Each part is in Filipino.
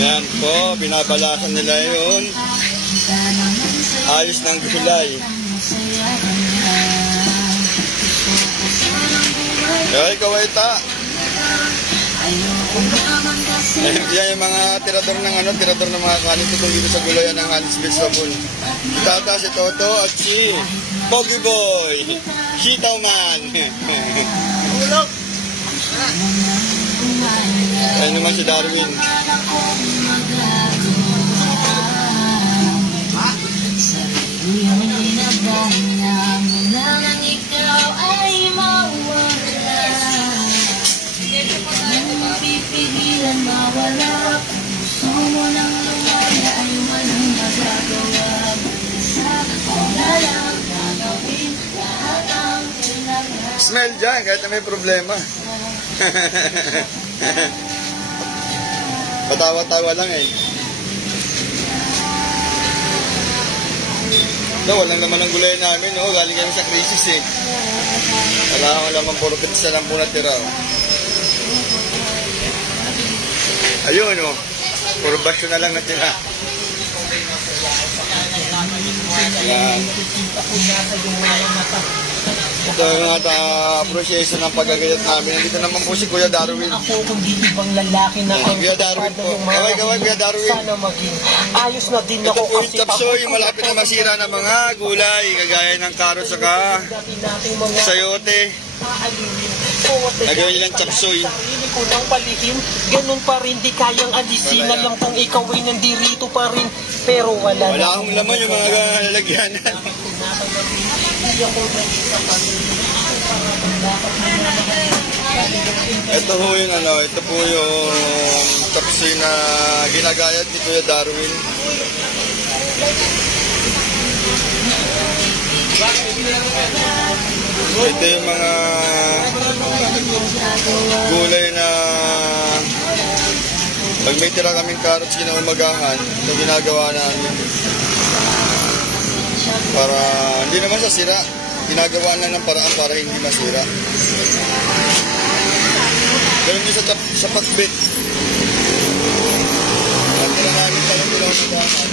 Yan po, binabalasan nila yun. Ayos ng gulay. Yoy, kawaita. Yan yung mga tirador ng mga kanin tutong dito sa gulayan ng Halis Vegetable. Si Tata, si Toto, at si Pogi Boy. Sitaw Man. Ulog. Ayun naman si Darwin. Smell dyan kahit na may problema. Patawa-tawa lang eh. Walang naman ang gulay namin, oh. Galing kami sa crisis eh. Wala naman puro pizza lang po natira. Oh. Ayun oh. Puro basyo na lang natira. Yan. Ito yung proseso ng pagagayat namin. Nandito naman po si Kuya Darwin. Ako kung di ibang lalaki na Kuya Darwin po. Kaway, Kuya Darwin. Sana maging ayos na din ako. Ito po yung chapsoy, yung malapit na masira ng mga gulay. Kagaya ng karot saka sayote. Nagawin nilang chapsoy. Sarili ko nang palihim, ganun pa rin di kayang alisin. Alam kong ikaw ay nandirito pa rin. Pero wala akong laman yung mga lalagyanan. Ito po yung ito po yung chapsoy na ginagayat ni Kuya Darwin. Ito yung mga gulay na pag may tira kaming carrots kinaumagahan, ito ginagawa namin para hindi naman sa sira, ginagawa lang ng paraan para hindi masira. Ganun din sa patbit, ang tira namin pala kinaumagahan,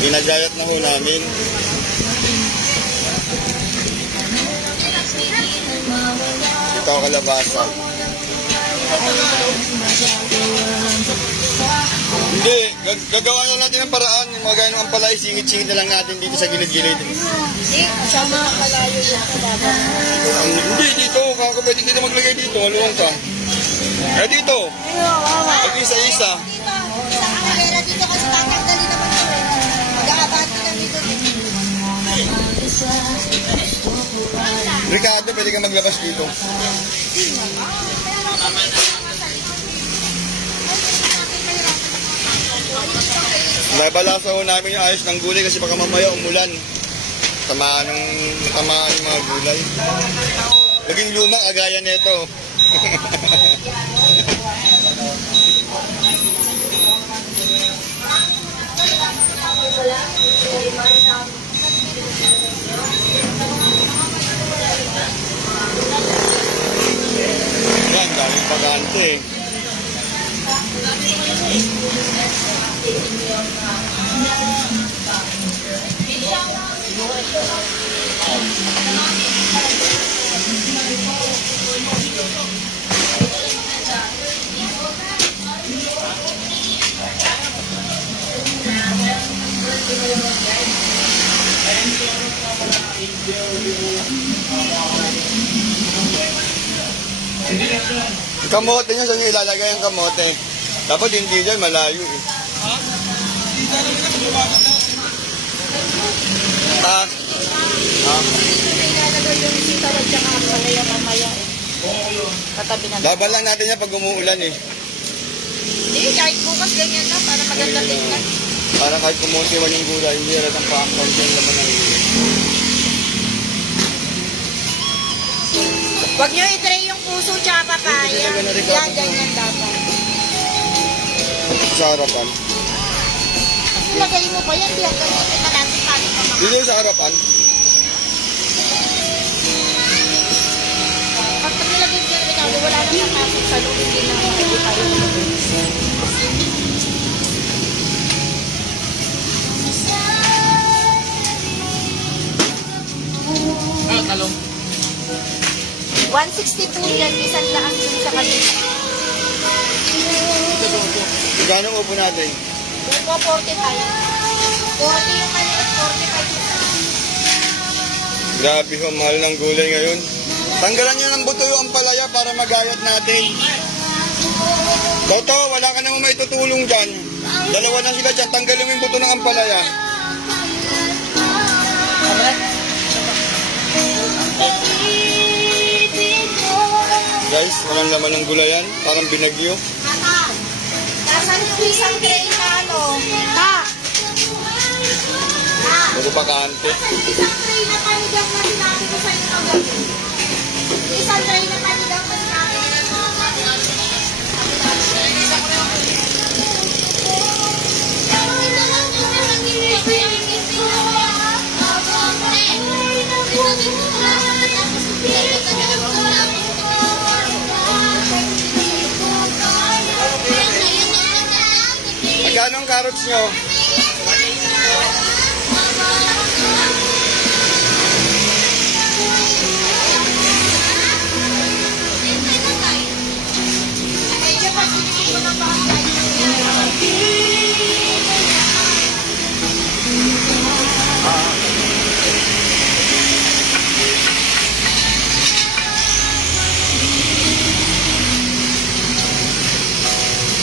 ginagayat na ho namin. Ikaw kalabasa. Hindi, gagawa na natin ang paraan. Yung mga gaya ng palay, singit-singit na lang natin dito sa gilid-gilid. Sama kalayo yung kalaban. Hindi, dito. Kaka pwede kita maglagay dito. Maluwang ka. Eh, dito. Mag-isa-isa. Dito kasi tatanggalin naman ito. Mag-aabati lang dito. Ricardo, pwede ka maglabas dito. Nabalasa ko namin yung ayos ng gulay kasi baka mamaya umulan. Tamaan yung mga gulay. Naging luma, agaya nito. Yan, daming pagante. Kamote niya, saan niyo ilalagay ang kamote? Dapat hindi dyan, malayo eh. Ha? Laban lang natin yan pag umuulan eh. Hindi, kahit bukas ganyan na para maganda tingnan. Para kahit kumunti man yung gulay, hindi rin ang paakon dyan naman ang Huwag nyo i-tray yung puso tsaka papaya. Yan, ganyan dapat. Sa harapan. Ilagay mo ba yan? Di ang gamitin na natin paano pa mga. Dito sa harapan. Pag nilagay dyan, Ricardo, wala naman. sasalubin din ng mga ibu tayo. Talong. 162 yan, isang laang dun sa kanila. Magkano upo natin? Upo 45. 40 yung kanila, 45 yung Grabe ho, mahal ng gulay ngayon. Tanggalan nyo ng buto yung ampalaya para magayat natin. Toto, wala ka naman may tutulong dyan. Dalawa na sila dyan, tanggalin mo yung buto ng ampalaya. Guys, walang laman ng gulayan, parang binagyo. Nasaan yung isang tray na ano? Ha? Bago pa kaante. Isang tray na panigang na sinabi ko sa'yo kagabi. Isang tray na panigang na sinabi ko. Magkano ang carrots nyo?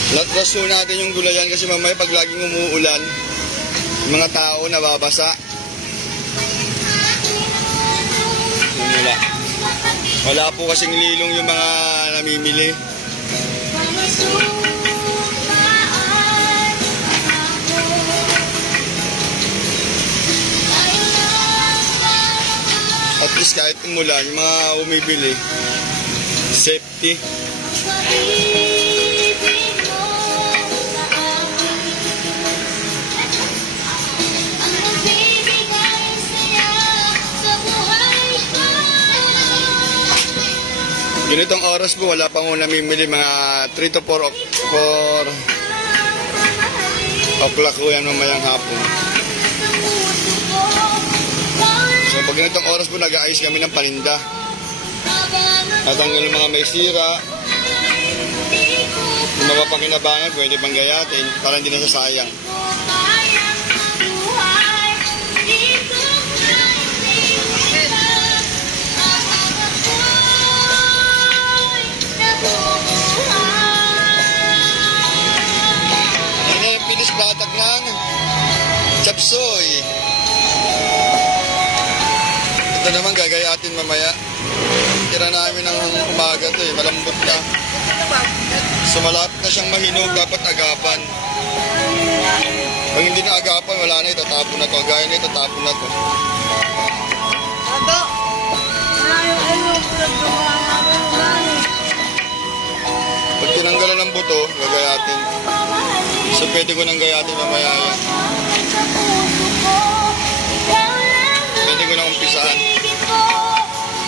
Natraso natin yung gulayan kasi mamaya pag laging umuulan, yung mga tao nababasa. Wala po kasing lilong yung mga namimili. At least kahit umulan, yung mga umibili, safety. Ganitong oras po, wala pang namimili, mga 3 to 4 o'clock po yan mamayang hapon. So pag ganitong oras po, nag-aayos kami ng paninda. Natanggal yung mga may sira. Kung mapapakinabangan, pwede pang gayatin para hindi nasasayang. Batak ng chapsoy. Ito naman gagayatin mamaya. Tira namin ng umaga to eh, malambot na. So malapit na siyang mahinog, dapat agapan. Pag hindi na agapan, wala na, itatapon na to. Gaya na itatapon na to. Pag tinanggalan ng buto, gagayatin. So pwede ko nang gayatin mamaya yan. Pwede ko nang umpisaan.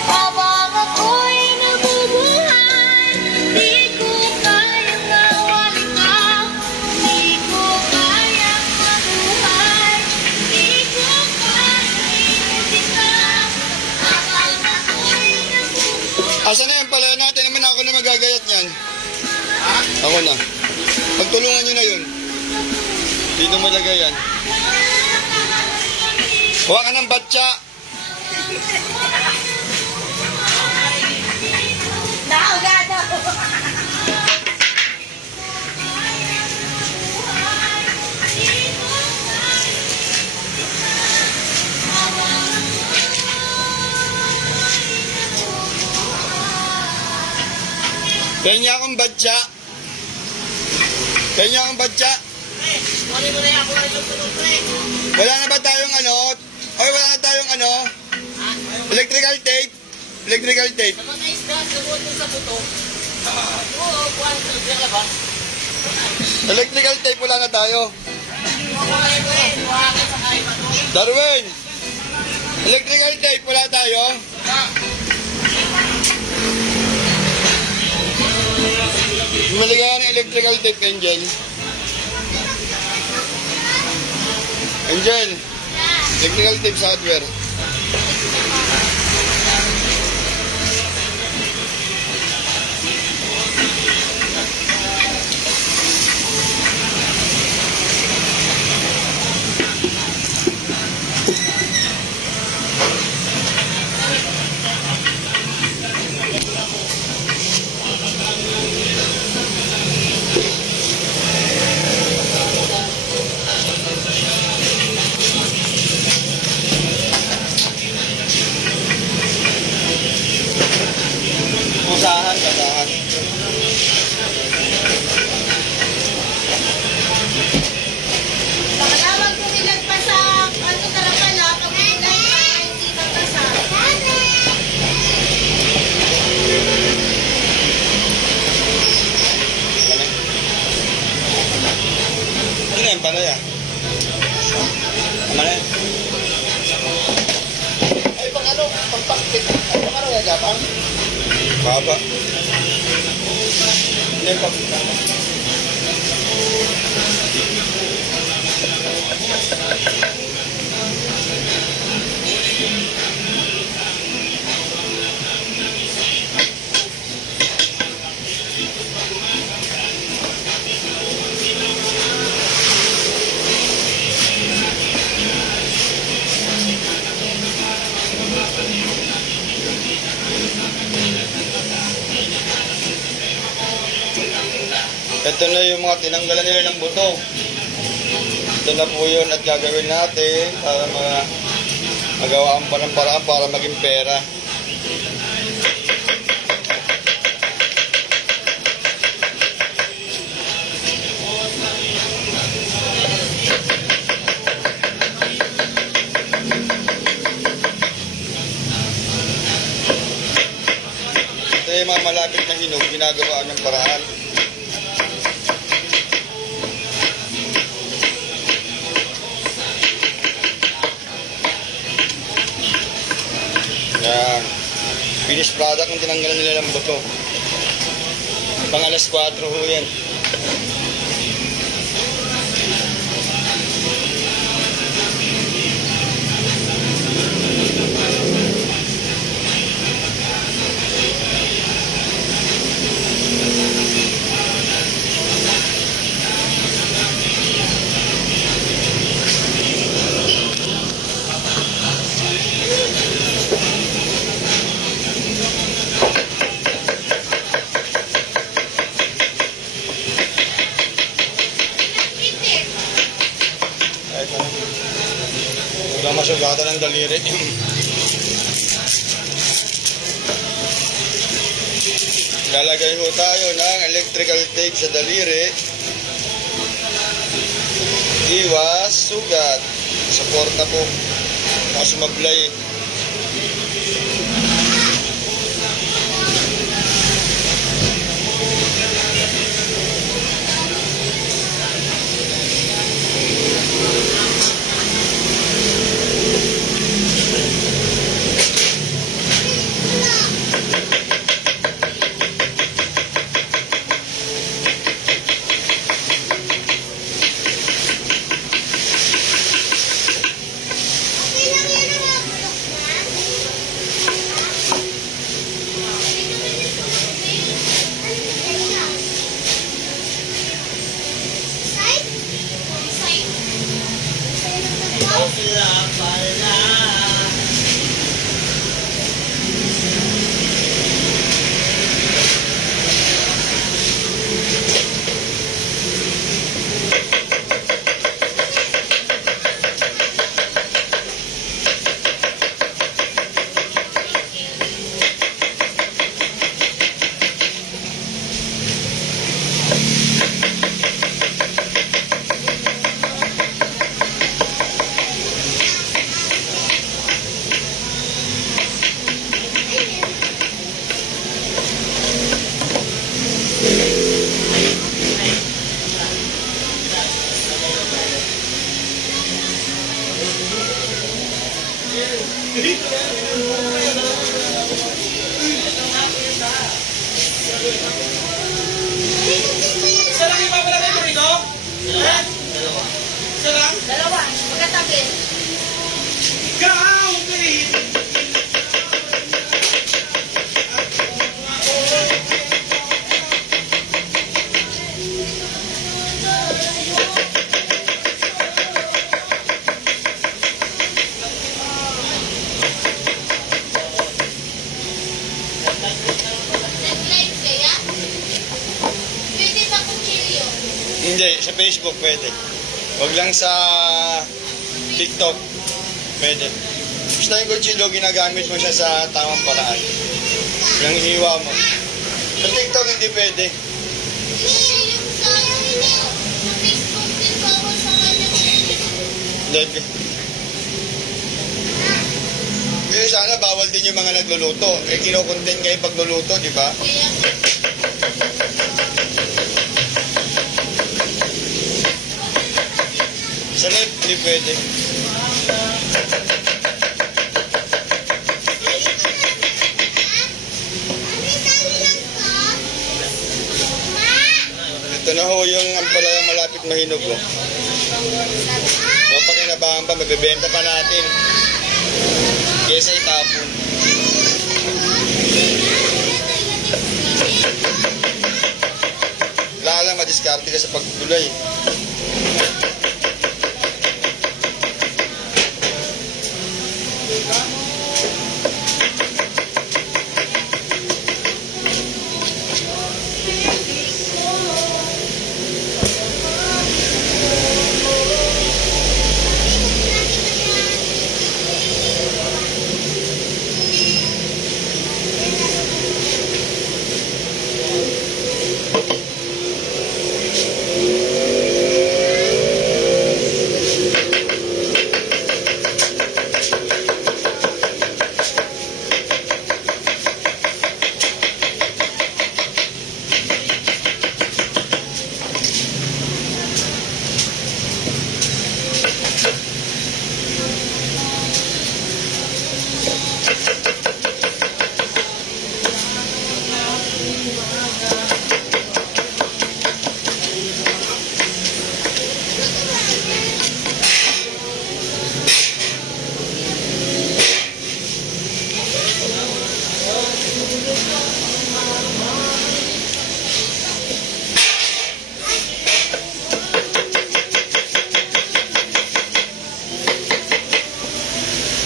Habang ako'y nabubuhay, di ko kayang nawalin ka. Di ko kayang mabuhay, di ko kayang iutin ka. Habang ako'y nabubuhay. Asa na yan pala natin? Naman ako na magagayat niyan. Ako na. Pagtulungan nyo na yun. Dito mo lagay yan. Huwa ka ng batya. Naugada ko. Kanya akong batya. Kanya akong batya. Wala na ba tayong ano? Ay, wala na tayong ano? Electrical tape. Electrical tape. Electrical tape, wala na tayo. Darwin! Electrical tape, wala tayo. electrical tape, Angel. Angel, electrical tape sa hardware. Basahan. Baka naman kung ilagpas sa ano tara pala, pag ilagpas ay hindi babasa. Ano yan, panaya? Ano yan? Ay, pang ano? Pang pakpit. Ay, pang ano yan, Japang? Baba. Hindi, pakpit na. Ito na yung mga tinanggalan nila ng buto. Ito na po yun at gagawin natin para magawaan pa ng paraan para maging pera. Ito yung mga malapit na hinog, ginagawaan ng paraan. Yan. Finished product ng tinanggalan nila ng buto. Pang alas 4 ho yan. Huwag masugatan ng daliri. Lalagay ho tayo ng electrical tape sa daliri. Iwas sugat. Suporta po. Mas mablay. Hindi, sa Facebook pwede. Huwag lang sa TikTok. Pwede. Basta yung kutsilyo, ginagamit mo siya sa tamang paraan. Yung hiwa mo. Sa TikTok hindi pwede. Hindi. Kaya sana bawal din yung mga nagluluto. Eh, kinokontent kayo pagluluto, di ba? Sa live, hindi pwede. Ito na ho yung ampalaya malapit mahinog. Oh. Mapakinabangan pa, mabibenta pa natin. Kesa itapon. Wala lang madiskarte ka sa pagkulay.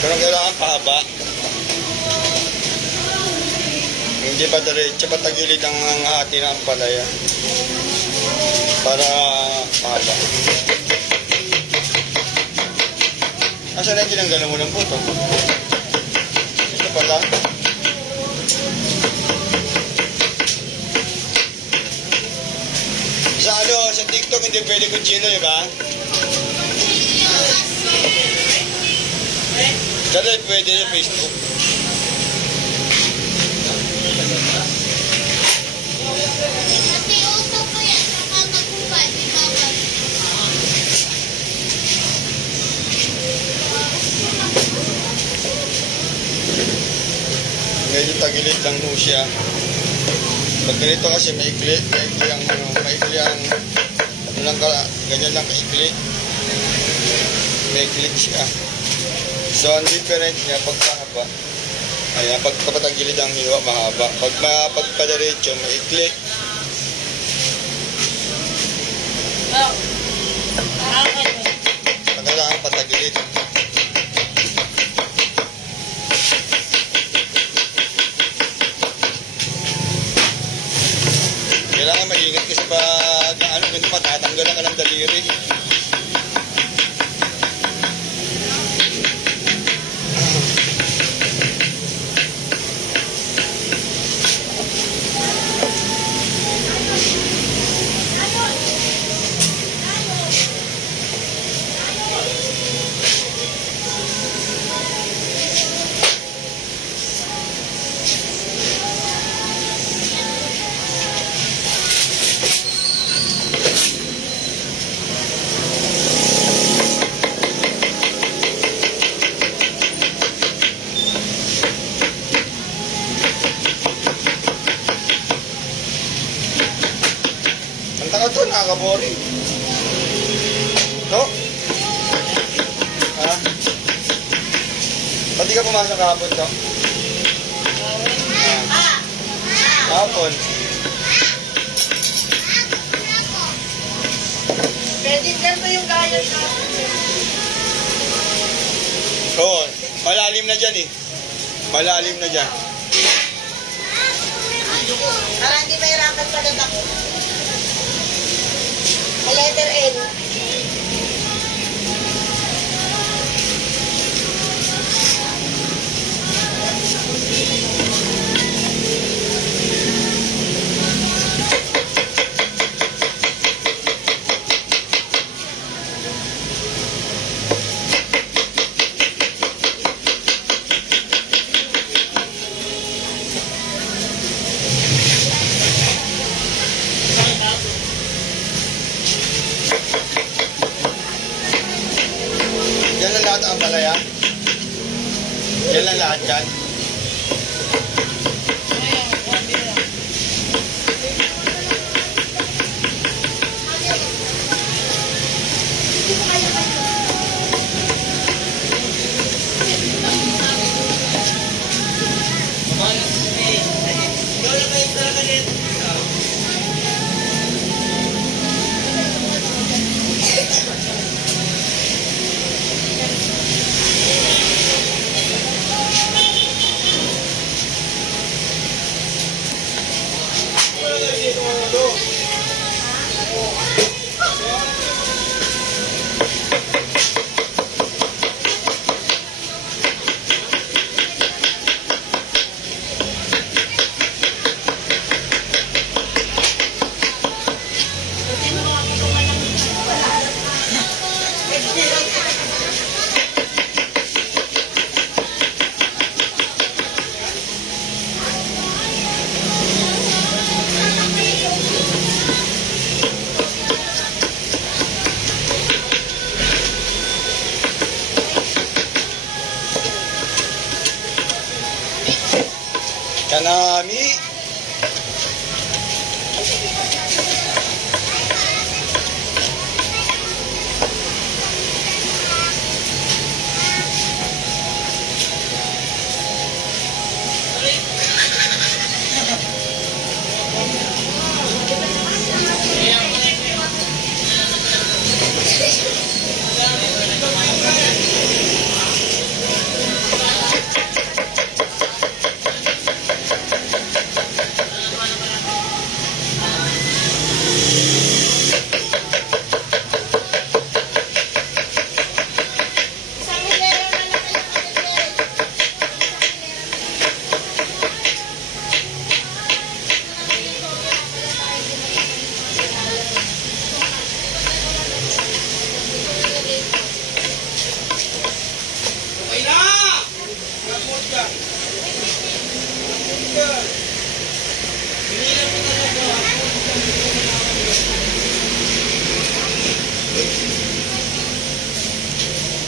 Pero kailangan pahaba. Hindi pa diretso, patagilid ang atin ang palaya. Para pahaba. Asa na tinanggalan mo ng puto? Ito pala. Sa TikTok hindi pwede kutsilo, di ba? Kasi pwede sa Facebook. Medyo tagilid lang po siya. Pag ganito kasi maikli ang ganyan lang kaikli. Maikli siya. So, ang different niya, pagkahaba, ayan, pagpatagilid ang hiwa, mahaba. Pagpadiretso, maikli. Kailangan patagilid. Kailangan maingat kasi pag ganito matatanggalan ka ng daliri. Ito, nakaka-boring. No? Ha? Ba't di ka pumasok kahapon to? Kahapon. Pwede ganito yung gaya sa Oo, malalim na dyan eh. Malalim na dyan. para hindi mahirapan pagod ako. letter L. Yan lang lahat ang palaya? Yan lang lahat yan? Kanami.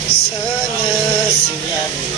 Sana sinabi.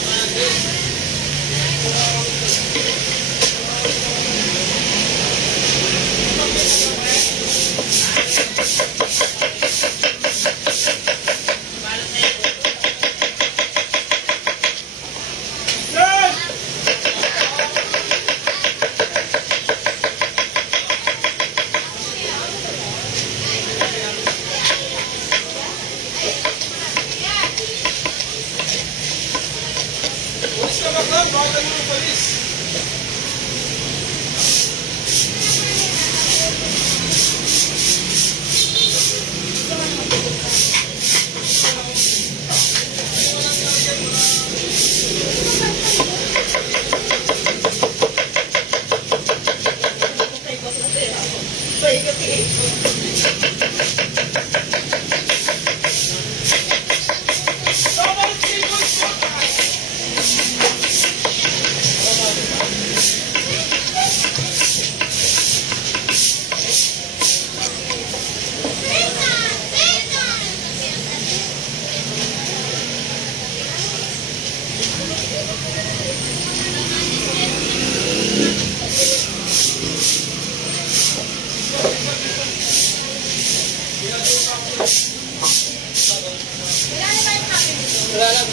Wala lang.